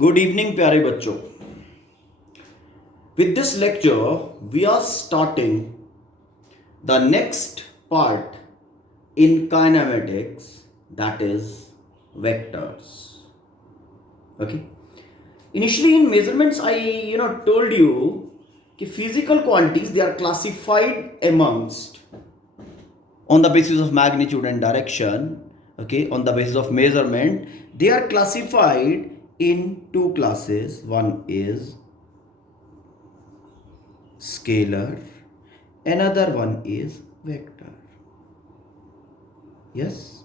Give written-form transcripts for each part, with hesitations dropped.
Good evening प्यारे बच्चों। With this lecture, we are starting the next part in kinematics, that is vectors. Okay. Initially in measurements, I told you that physical quantities they are classified amongst on the basis of magnitude and direction. Okay, on the basis of measurement, they are classified in two classes. One is scalar, another one is vector. Yes,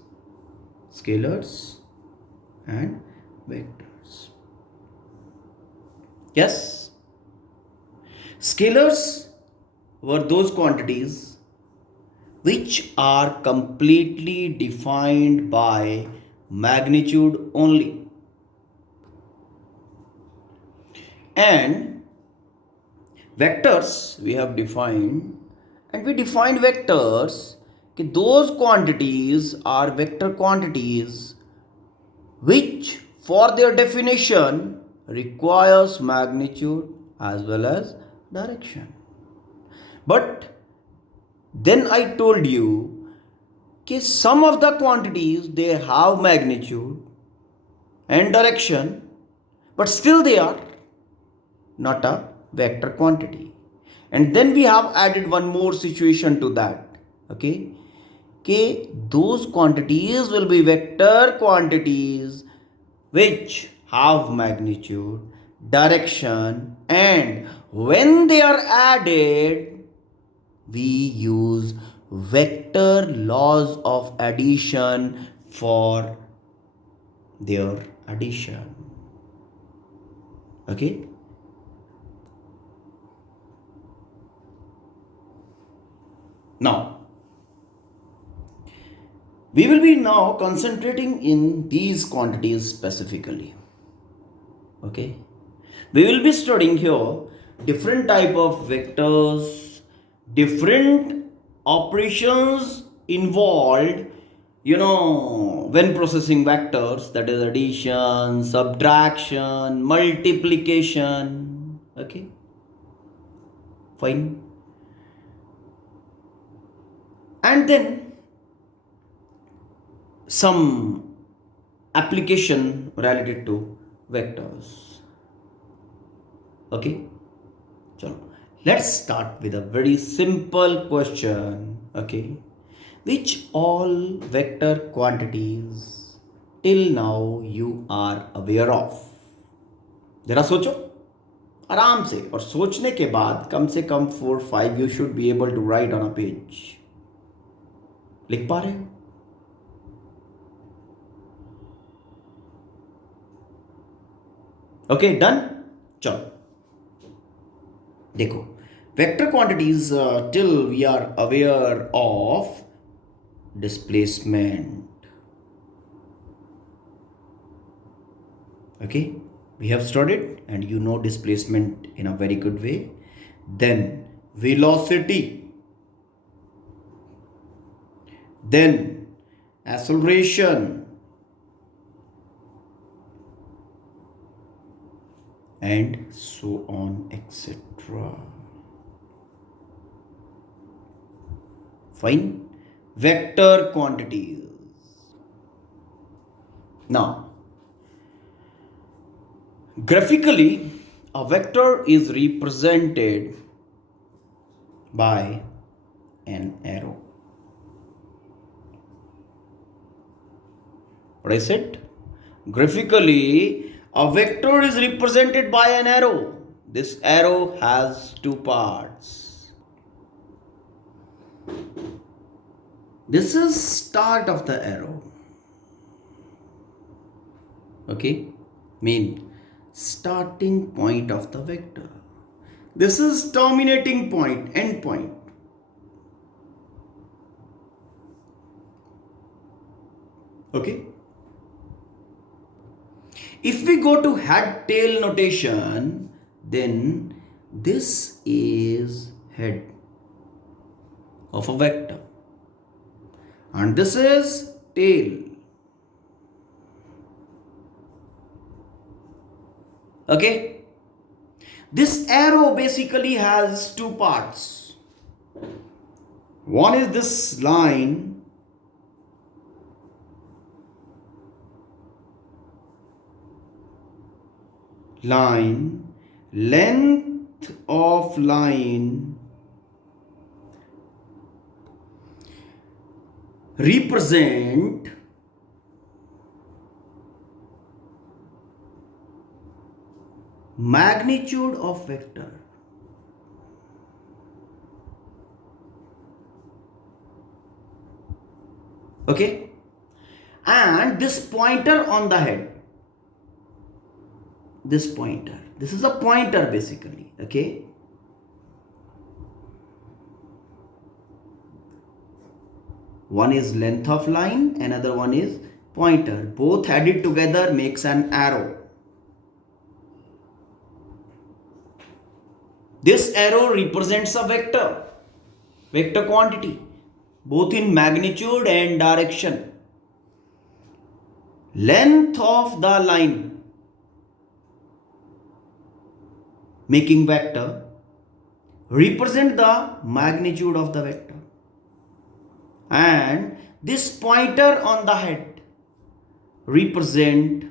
scalars and vectors. Yes, scalars were those quantities which are completely defined by magnitude only, and vectors we have defined, and we defined vectors those quantities are vector quantities which for their definition requires magnitude as well as direction. But then I told you that some of the quantities they have magnitude and direction, but still they are not a vector quantity. And then we have added one more situation to that. Okay, those quantities will be vector quantities which have magnitude, direction, and when they are added, we use vector laws of addition for their addition. Okay. Now, we will be now concentrating in these quantities specifically. Okay. We will be studying here different type of vectors, different operations involved, when processing vectors, that is addition, subtraction, multiplication. Okay. Fine. And then some application related to vectors. Okay, so let's start with a very simple question. Okay, which all vector quantities till now you are aware of? जरा सोचो आराम से, और सोचने के बाद कम से कम 4-5 you should be able to write on a page. लिख पा रहे हो? Okay done. चलो देखो, vector quantities till we are aware of displacement. Okay, we have studied and you know displacement in a very good way. Then velocity, then acceleration, and so on, etc. Fine. Vector quantities. Now, graphically, a vector is represented by an arrow. What I said? Graphically, a vector is represented by an arrow. This arrow has two parts. This is start of the arrow. Okay, mean starting point of the vector. This is terminating point, end point. Okay. If we go to head tail notation, then this is head of a vector and this is tail. Okay, this arrow basically has two parts. One is this line, length of line represent magnitude of vector. Okay, and this pointer on the head, this pointer, this is a pointer basically. Okay, one is length of line, another one is pointer. Both added together makes an arrow. This arrow represents a vector quantity, both in magnitude and direction. Length of the line making vector represent the magnitude of the vector, and this pointer on the head represent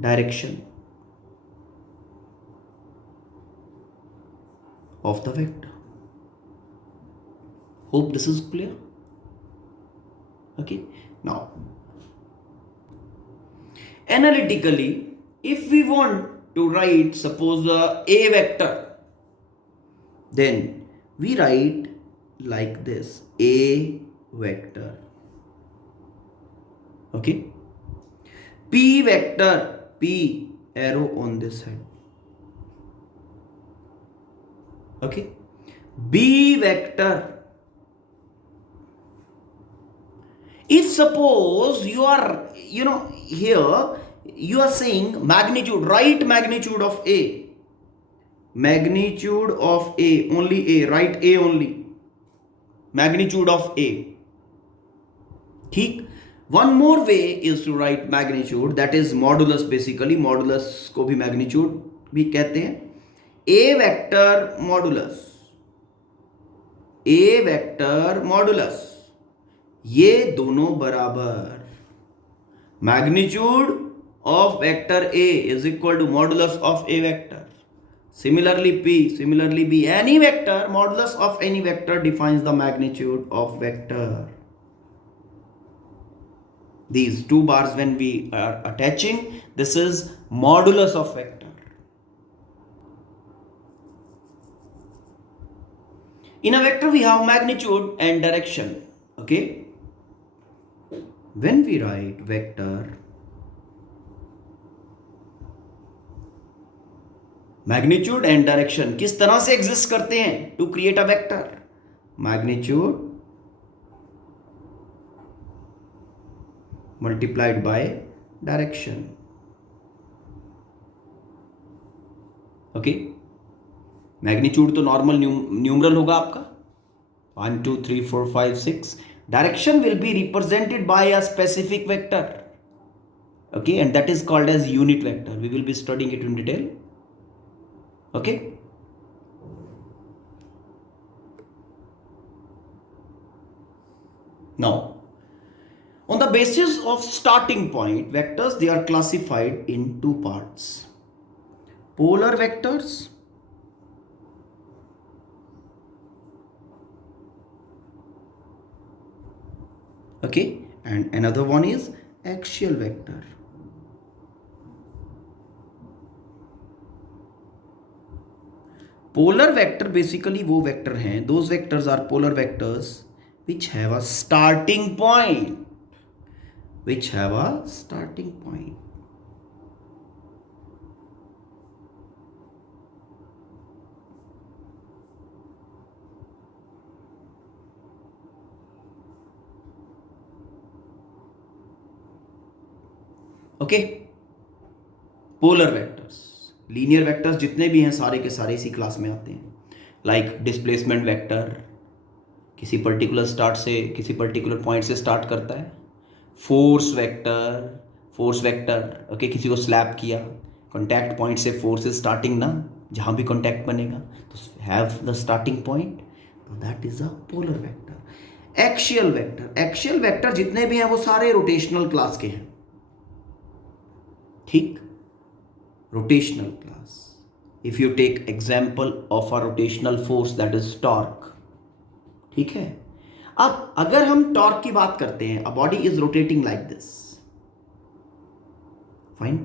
direction of the vector. Hope this is clear. Okay, now analytically, if we want to write suppose a vector, then we write like this: a vector. Okay, p vector, p arrow on this side. Okay, b vector. If suppose you are, here you are saying magnitude, write magnitude of a, magnitude of a, only a, write a only, magnitude of a. ठीक, one more way is to write magnitude, that is modulus. Basically modulus को भी magnitude भी कहते हैं. a vector modulus, a vector modulus, ये दोनों बराबर, magnitude of vector a is equal to modulus of a vector. Similarly p, similarly b, any vector, modulus of any vector defines the magnitude of vector. These two bars when we are attaching, this is modulus of vector. In a vector we have magnitude and direction. Okay, when we write vector, magnitude and direction किस तरह से exist करते हैं to create a vector? Magnitude multiplied by direction. Okay, magnitude तो normal numeral होगा आपका 1 2 3 4 5 6. Direction will be represented by a specific vector. Okay, and that is called as unit vector. We will be studying it in detail. Okay, now on the basis of starting point vectors, they are classified in two parts: polar vectors okay, and another one is axial vector. Polar vector basically वो vector हैं, those vectors are polar vectors which have a starting point, which have a starting point. Okay, polar vectors. Linear vectors जितने भी हैं सारे के सारे इसी class में आते हैं. लाइक डिस्प्लेसमेंट वेक्टर किसी पर्टिकुलर स्टार्ट से, किसी पर्टिकुलर पॉइंट से स्टार्ट करता है. Force vector, force vector, okay, किसी को स्लैप किया, कॉन्टैक्ट पॉइंट से फोर्स इज स्टार्टिंग ना, जहाँ भी कॉन्टैक्ट बनेगा तो हैव द स्टार्टिंग पॉइंट, तो that is a polar vector. Axial vector, axial vector जितने भी हैं वो सारे रोटेशनल क्लास के हैं, ठीक, rotational class. If you take example of a rotational force that is torque, ठीक है। अब अगर हम टॉर्क की बात करते हैं, a body is rotating like this, fine,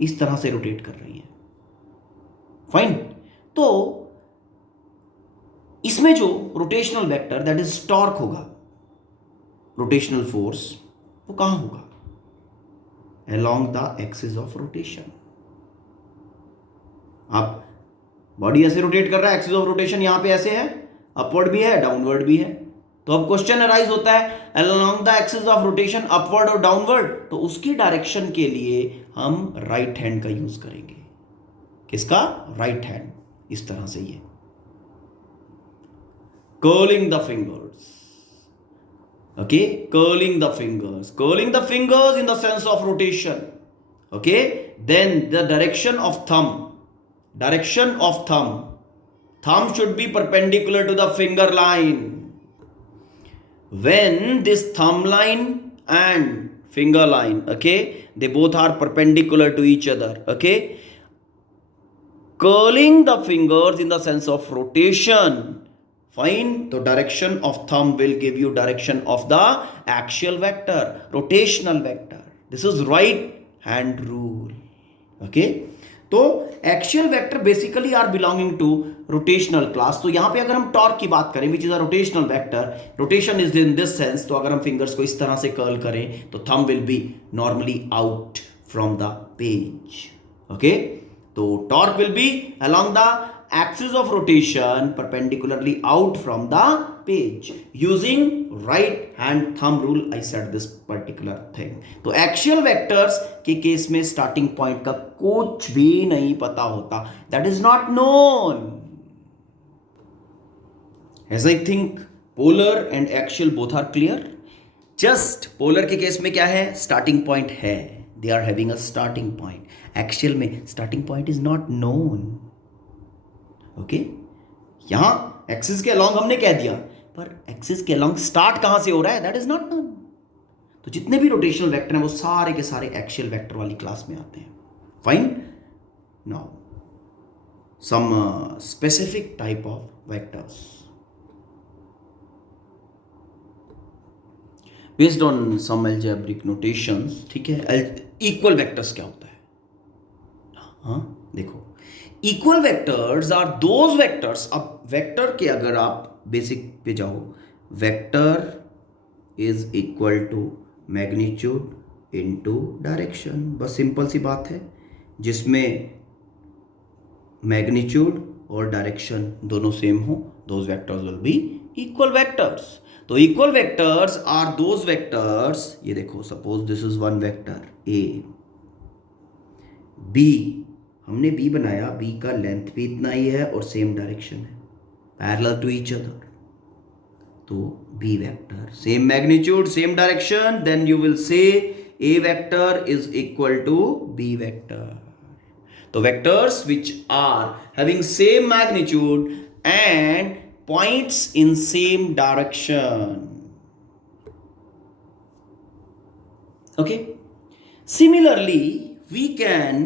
इस तरह से रोटेट कर रही है, फाइन, तो इसमें जो rotational vector that is torque होगा, रोटेशनल फोर्स, वो कहां होगा, along the axis of rotation। अब बॉडी ऐसे रोटेट कर रहा है, एक्सिस ऑफ रोटेशन यहां पे ऐसे है, अपवर्ड भी है डाउनवर्ड भी है, तो अब क्वेश्चन अराइज होता है along the axis of rotation upward और डाउनवर्ड, तो उसकी डायरेक्शन के लिए हम राइट हैंड का यूज करेंगे, किसका, राइट हैंड, इस तरह से ये curling the fingers, okay, curling the fingers in the sense of rotation, okay, then the direction of thumb should be perpendicular to the finger line. When this thumb line and finger line, okay, they both are perpendicular to each other, okay, curling the fingers in the sense of rotation, fine, तो direction of thumb will give you direction of the axial vector, rotational vector, this is right hand rule, okay. तो axial vector basically are belonging to rotational class. तो यहां पे अगर हम torque की बात करें, which is a rotational vector, rotation is in this sense, तो अगर हम फिंगर्स को इस तरह से कर्ल करें तो thumb will be normally out from the page, okay. तो torque will be along the axis of rotation perpendicularly out from the page, using right hand thumb rule I said this particular thing। तो axial vectors के case में starting point का कुछ भी नहीं पता होता, that is not known, as I think polar and axial both are clear. Just polar के केस में क्या है, स्टार्टिंग पॉइंट है, they are having a starting point, axial में starting point is not known, okay. यहां axis के along हमने कह दिया, पर एक्सिस के अलॉन्ग स्टार्ट कहां से हो रहा है, दैट इज नॉट नोन। तो जितने भी रोटेशनल वेक्टर हैं वो सारे के सारे एक्शियल वेक्टर वाली क्लास में आते हैं, fine. Now some specific type of vectors based on some algebraic notations, ठीक है। इक्वल वेक्टर्स क्या होता है, हाँ देखो, equal vectors are those vectors, अब वेक्टर के अगर आप बेसिक पे जाओ, vector is equal to magnitude into direction, बस सिंपल सी बात है, जिसमें मैग्नीट्यूड और डायरेक्शन दोनों सेम हो, those vectors will be equal vectors. तो equal vectors are those vectors, ये देखो, suppose this is one vector A, B, हमने बी बनाया, बी का लेंथ भी इतना ही है और सेम डायरेक्शन है, पैरेलल टू ईच अदर, तो B vector same magnitude same direction, then you will say A vector is equal to B vector. तो vectors which are having same magnitude and points in same direction, okay, similarly we can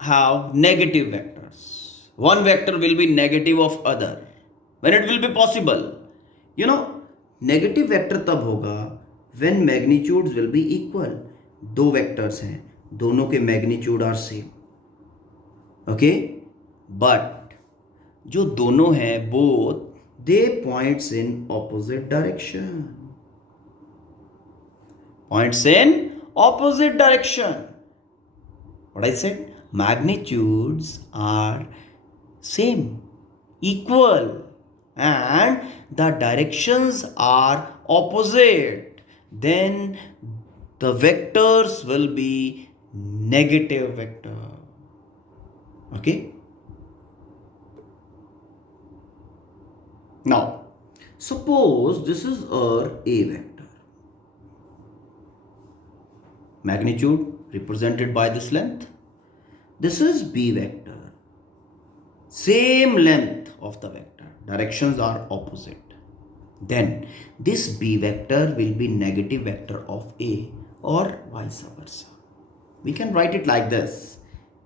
have negative vectors, one vector will be negative of other, when it will be possible, you know, negative vector तब होगा when magnitudes will be equal, दो vectors हैं, दोनों के magnitude are same, okay, but जो दोनों हैं both they points in opposite direction, points in opposite direction. What I said? Magnitudes are same, equal, and the directions are opposite. Then the vectors will be negative vector. Okay? Now, suppose this is our A vector. Magnitude represented by this length. This is B vector. Same length of the vector. Directions are opposite. Then this B vector will be negative vector of A or vice versa. We can write it like this.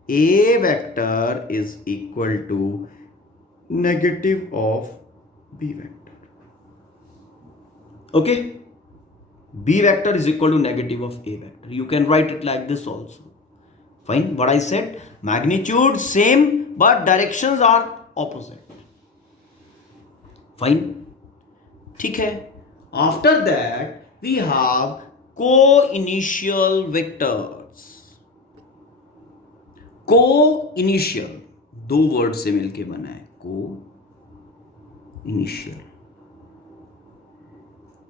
A vector is equal to negative of B vector. Okay? B vector is equal to negative of A vector. You can write it like this also. Fine. What I said, magnitude same but directions are opposite. Fine. ठीक है. After that we have co-initial vectors. Co-initial दो word से मिलके बना है. Co-initial.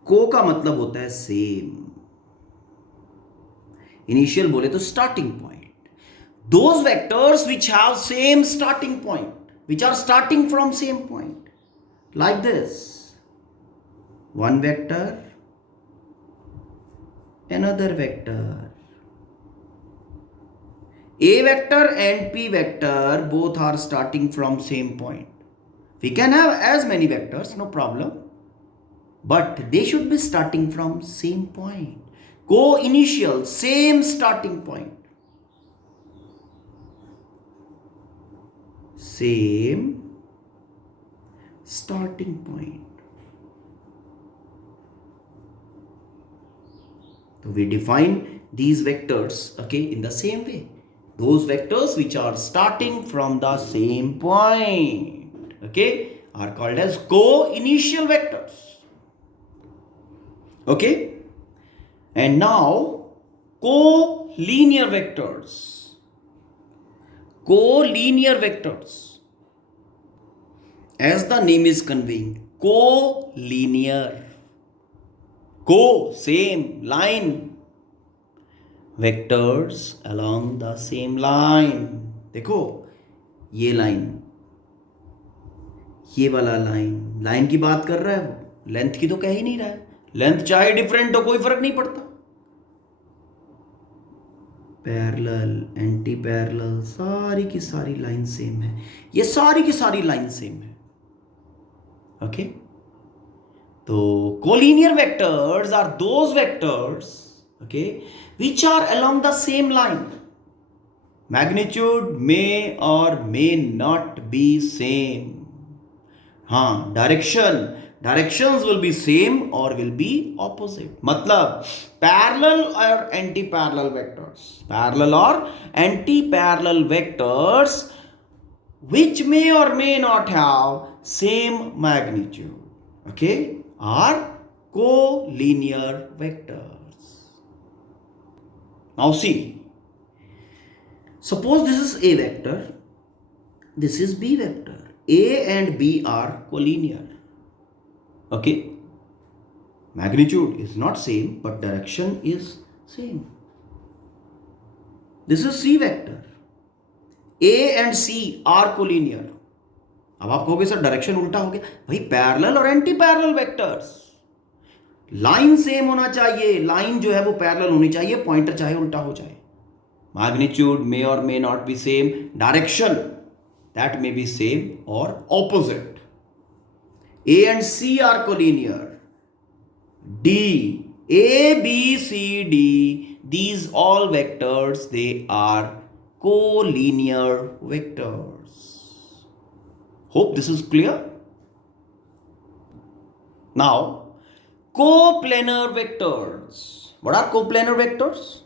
को का मतलब होता है सेम. इनिशियल बोले तो starting point. Those vectors which have same starting point, which are starting from same point, like this. One vector, another vector. A vector and P vector both are starting from same point. We can have as many vectors, no problem. But they should be starting from same point. Co-initial, same starting point. Same starting point. So we define these vectors, okay, in the same way. Those vectors which are starting from the same point, okay, are called as co-initial vectors. Okay, and now co-linear vectors. Co-linear vectors, as the name is conveying, co-linear. Co, same, line. Vectors along the same line. देखो ये line, ये वाला line, line की बात कर रहा है वो, लेंथ की तो कह ही नहीं रहा है. लेंथ चाहे डिफरेंट हो कोई फर्क नहीं पड़ता. पैरेलल, एंटी पैरेलल, सारी की सारी लाइन सेम है. ये सारी की सारी लाइन सेम है. ओके, तो collinear vectors are those vectors, okay, which are along the same line. Magnitude may or may not be same. हाँ, directions will be same or will be opposite. मतलब parallel और anti parallel vectors which may or may not have same magnitude, okay, are collinear vectors. Now see, suppose this is A vector, this is B vector. A and B are collinear. Okay, magnitude is not same but direction is same. This is C vector. A and C are collinear. अब आप कहोगे sir direction उल्टा हो गया. भाई parallel और anti parallel vectors, line same होना चाहिए. लाइन जो है वो पैरेलल होनी चाहिए, पॉइंटर चाहे उल्टा हो जाए. मैग्नीट्यूड मे और may not be same, direction that may be same और opposite. A and C are collinear. D, A, B, C, D, these all vectors, they are collinear vectors. Hope this is clear. Now, coplanar vectors. What are coplanar vectors?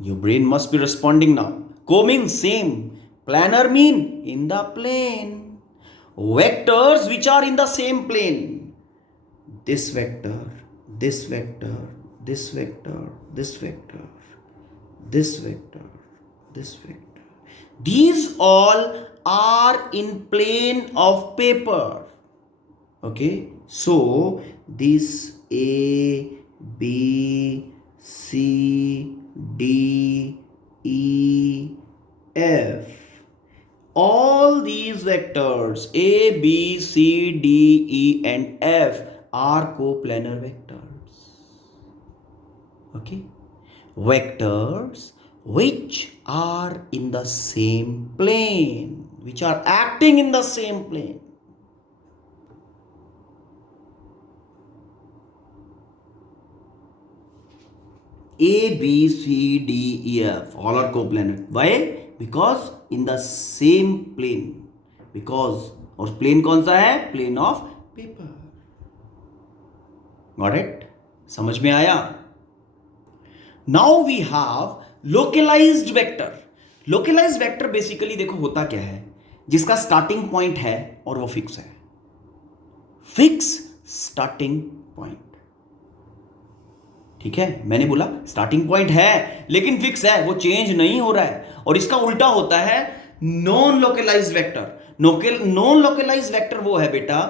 Your brain must be responding now. Co means same. Planar mean in the plane. Vectors which are in the same plane. This vector, this vector, this vector, this vector, this vector, this vector. These all are in plane of paper. Okay, so this A, B, C, D, E, F, all these vectors A, B, C, D, E and F are coplanar vectors. Okay, vectors which are in the same plane, which are acting in the same plane. A, B, C, D, E, F, all are coplanar. Why? Because in the same plane. Because, और plane कौन सा है? Plane of paper. Got it? समझ में आया? Now we have localised vector. Localised vector basically देखो होता क्या है, जिसका स्टार्टिंग पॉइंट है और वो फिक्स है. Fix starting point. ठीक है, मैंने बोला स्टार्टिंग पॉइंट है लेकिन फिक्स है, वो चेंज नहीं हो रहा है. और इसका उल्टा होता है non localised vector. Non localised vector वो है बेटा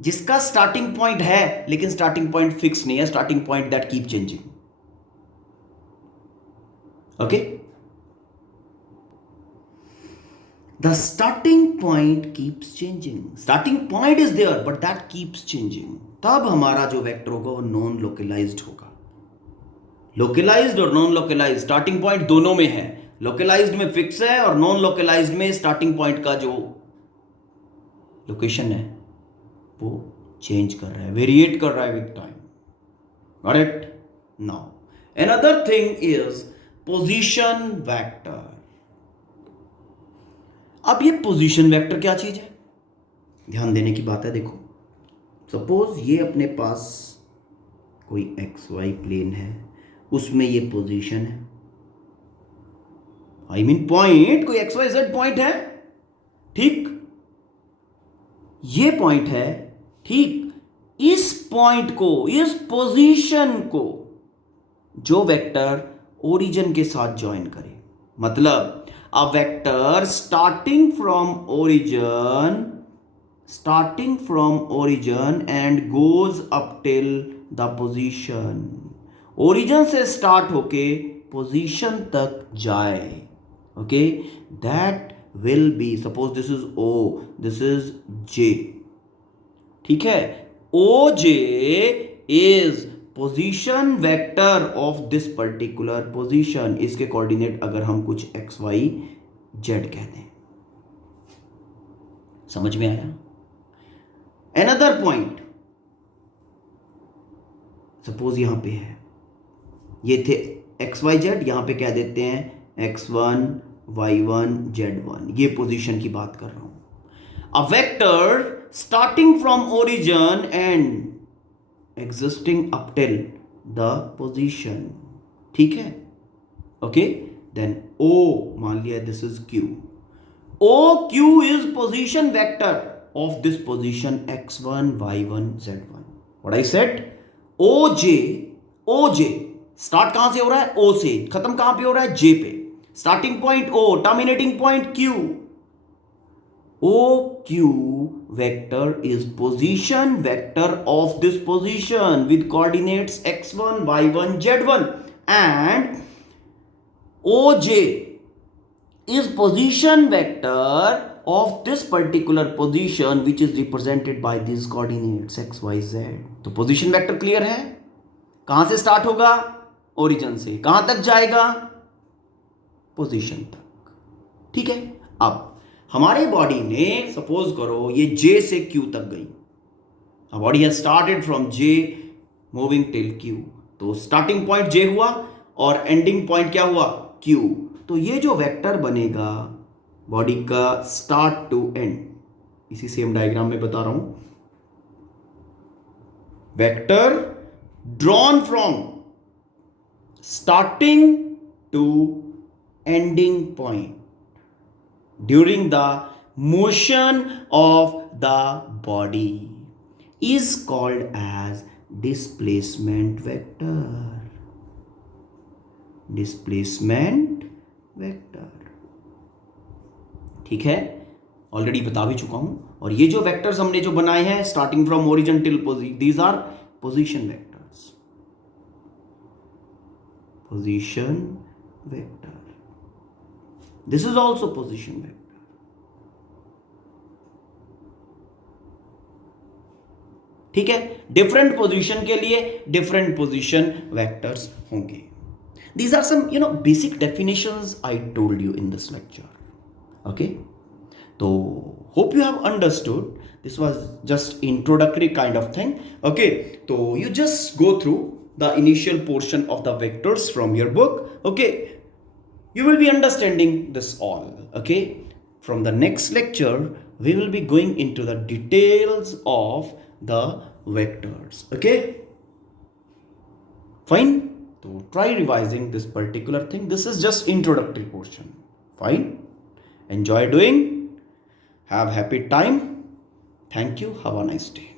जिसका स्टार्टिंग पॉइंट है लेकिन स्टार्टिंग पॉइंट फिक्स नहीं है. Starting point that keep changing. Okay, the starting point keeps changing. Starting point is there but that keeps changing. तब हमारा जो वेक्टर होगा वो नॉन लोकलाइज्ड होगा. लोकलाइज्ड और नॉन लोकलाइज्ड स्टार्टिंग पॉइंट दोनों में है. लोकलाइज्ड में फिक्स है और नॉन लोकलाइज्ड में स्टार्टिंग पॉइंट का जो लोकेशन है वो चेंज कर रहा है, वेरिएट कर रहा है with time. Got it? Now another thing is position vector. अब ये पोजीशन वेक्टर क्या चीज है, ध्यान देने की बात है. देखो सपोज ये अपने पास कोई एक्स वाई प्लेन है, उसमें ये पोजीशन है. आई मीन पॉइंट कोई एक्स वाई जेड पॉइंट है. ठीक, ये पॉइंट है. ठीक, इस पॉइंट को, इस पोजीशन को जो वेक्टर ओरिजिन के साथ ज्वाइन करे, मतलब a vector starting from origin and goes up till the position. Origin से स्टार्ट होके पोजीशन तक जाए. Okay, that will be, suppose this is O, this is J. ठीक है, OJ is position vector of this particular position. इसके coordinate अगर हम कुछ एक्स वाई जेड कहते हैं. समझ में आया? अनदर पॉइंट सपोज यहां पे है, ये थे एक्स वाई जेड, यहां पे कह देते हैं x1 y1 z1. ये पोजीशन की बात कर रहा हूं. A vector starting from origin and existing up till the position. ठीक है, ओके. देन O मान लिया this is Q. OQ is position vector of this position x1 y1 z1. What I said, OJ start कहां से हो रहा है? O से. खत्म कहां पे हो रहा है? J पे. Starting point O, terminating point Q. OQ vector is position vector of this position with coordinates x1 y1 z1, and OJ is position vector of this particular position which is represented by these coordinates x y z. तो position vector clear है? कहां से start होगा? Origin से. कहां तक जाएगा? Position तक. ठीक है. अब हमारे बॉडी ने सपोज करो ये J से Q तक गई. Body has started from J moving till Q. तो स्टार्टिंग पॉइंट J हुआ और एंडिंग पॉइंट क्या हुआ? Q. तो ये जो वेक्टर बनेगा बॉडी का स्टार्ट टू एंड, इसी सेम डायग्राम में बता रहा हूं. Vector drawn from starting to ending point during the motion of the body is called as displacement vector. Displacement vector. ठीक है, ऑलरेडी बता भी चुका हूं. और ये जो वेक्टर्स हमने जो बनाए हैं starting from origin till position, these are position vectors. Position vector. This is also position vector. ठीक है, डिफरेंट पोजीशन के लिए डिफरेंट पोजीशन वेक्टर्स होंगे. These are some basic definitions I told you in this lecture. Okay, so hope you have understood. This was just introductory kind of thing. Okay, so you just go through the initial portion of the vectors from your book. Okay, you will be understanding this all. Okay, from the next lecture we will be going into the details of the vectors. Okay, fine. So try revising this particular thing. This is just introductory portion. Fine, enjoy doing. Have happy time. Thank you. Have a nice day.